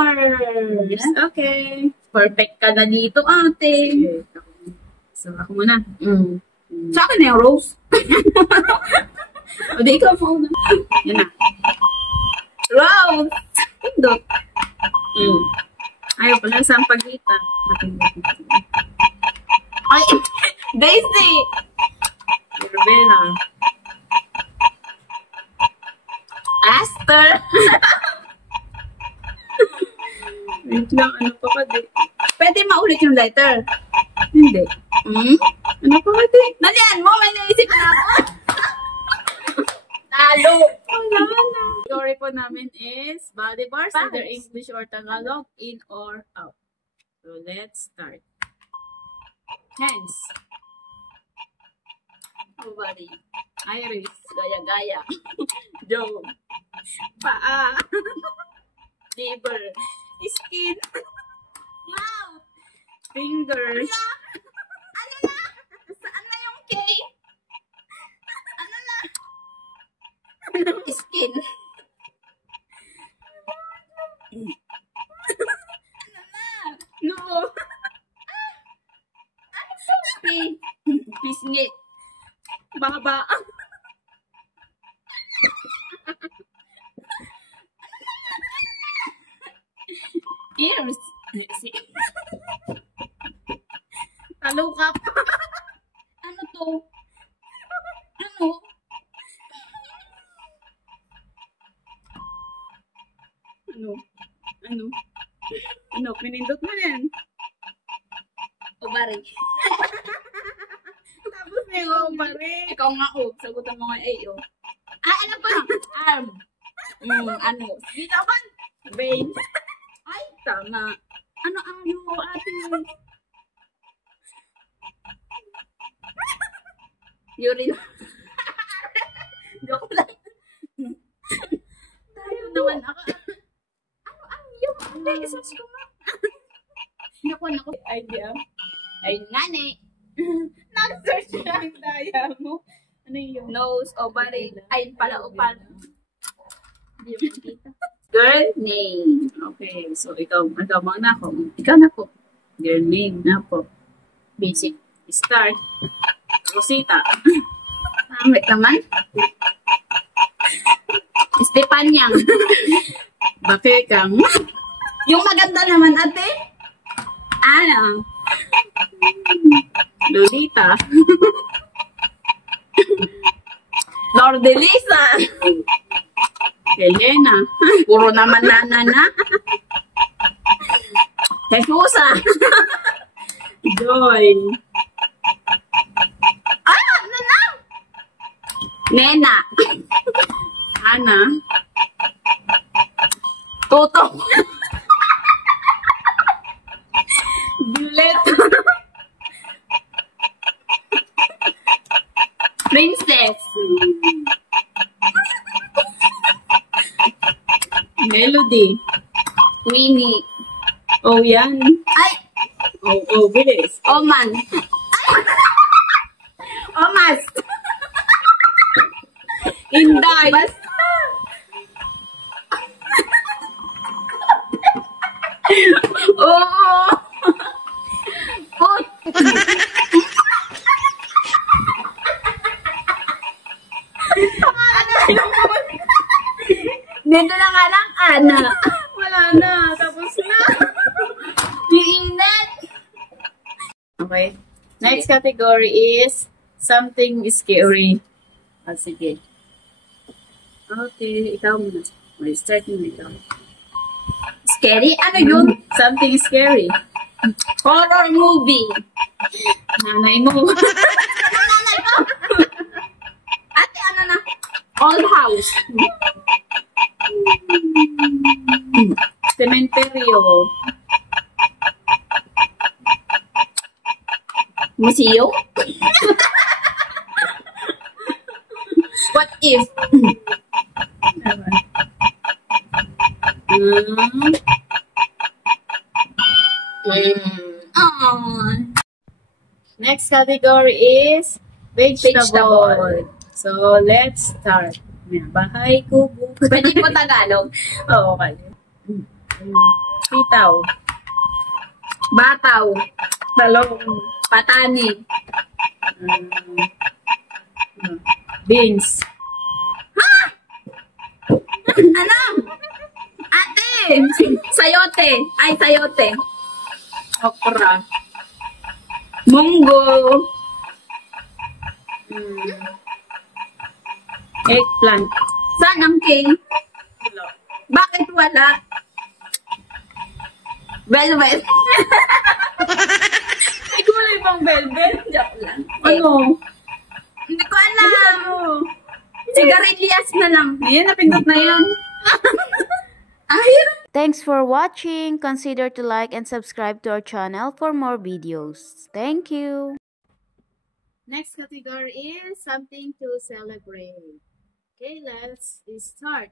flowers. Okay. Perfect ka na dito, ate. So, ako muna. Sa akin na yung rose. O, di ikaw mo na. Yan na. Rose! Pindot. Ayaw pala sa pagitan. Ay! Daisy! Rivera. Aster! Wait lang, ano pa ka di? Pwede maulit yung letter. Hindi. Ano pa ka di? Nalian mo, may naisip na ako. Talo! Wala na. Story po namin is body bars, either English or Tagalog, in or out. So, let's start. Hands. Body. Iris. Gaya-gaya. Jaw. Paa. Liver. Skin. Mouth. Fingers. Ano na? Saan na yung K? Ano na? Skin. Ano na? No. Ano to? P. Pisngi. Baba. Ears. Talukap. Ano to? Ano? Ano? Ano? Ano? Pinindot mo yan. Ovary. Tapos na yung ovary. Ikaw nga o. Sagutan mo nga A o. Ano pa? Arm. Ano? Sige naman. Vein. Ay, tama. Ano ang yung ating? Urine. Joke lang. Tayo naman ako. Ano ang yung? Hindi, isas ko nga. Nakuha na ko. Idea. Ayun nga ne. Nag-search lang tayo mo. Ano yung? Nose, ovary. Ay, pala upal. Hindi mo makita. Girl name. Okay, so ikaw na ako. Ikaw na po. Girl name na po. Basic. Start. Rosita. Wait naman. Estepanyang. Bakekang. Yung maganda naman, ate. Ano? Lolita. Lordelisa. Helena. Puro naman na. Jesusa. Joy. Nana. Nena. Ana. Toto. Juliet. Princess. Melody. Winnie. Oh, yan. Ay! Oh, bilis. Oman. Omas. Inday. Basta. Oh. Put. Dito na nga lang, Ana. Wala na. Tapos na. Iinat. Okay. Next category is something scary. Sige. Okay. Ikaw muna. May start mo ikaw. Scary? Ano yun? Something scary. Horror movie. Nanay mo. Nanay ko. Ate, ano na? Old house. Cementerio. Museo. What if? Next category is vegetable. So, let's start. Bahay, kubo. Pwede po Tagalog? Oo, okay. Pitaw. Bataw. Talong. Patani. Beans. Ha? Ano? Ate! Sayote. Ay, sayote. Okra. Munggo. Eggplant. Saan ang king? Bakit wala? Velvet. May kulay bang velvet? Joke lang. Ano? Hindi ko alam. Sigarilyas na lang. Ayan, napindot na yun. Thanks for watching. Consider to like and subscribe to our channel for more videos. Thank you. Next category is something to celebrate. Okay, let's start.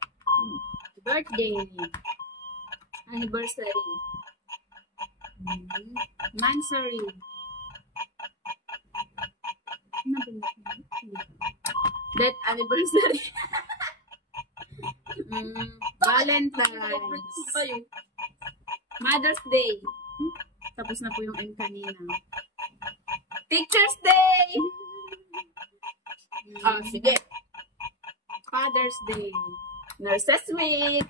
Birthday. Anniversary. Mansary. Death anniversary. Valentine's. Mother's Day. Tapos na po yung M kanina. Teacher's Day. Ah, sige. Father's Day. Nurses Week.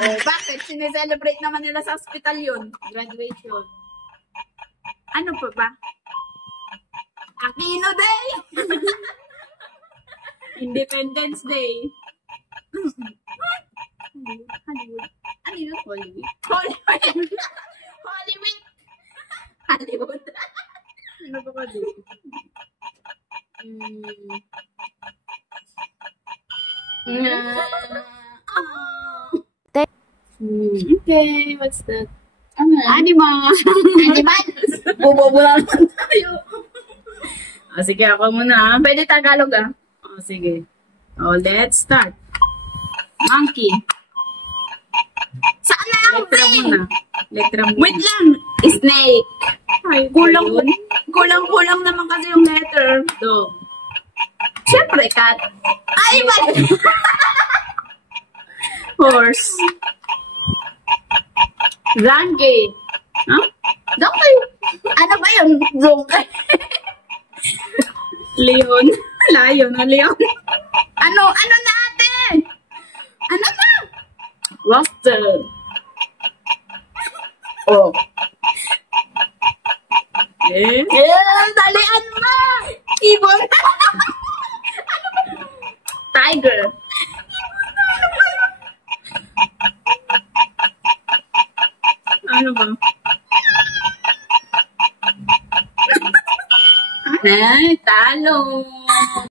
Oh, bakit? Sineselebrate naman nila sa hospital yun. Graduation. Ano pa ba? Aquino Day. Independence Day. Hollywood. Ano yun? Holy Week. Holy Week. Holy Week. Hollywood. Ano ba ka din? Okay, what's that? Animal. Animals. Bubobo lang tayo. Oh, sige, ako muna. Pwede Tagalog Oh, sige. Oh, let's start. Monkey. Saan na ang Letra muna. Letra muna. Wait lang. Snake. Ay, kulang naman kasi yung letter. Dog. Siyempre, cat. Ay, mali. Horse. Donkey. Huh? Donkey. Ano ba yung donkey? Leon. Lion o leon. Ano na ate? Ano na? Rooster. Oh. Eh? Dalian mo. Ibon. Tiger. Ano ba? Ay, talo.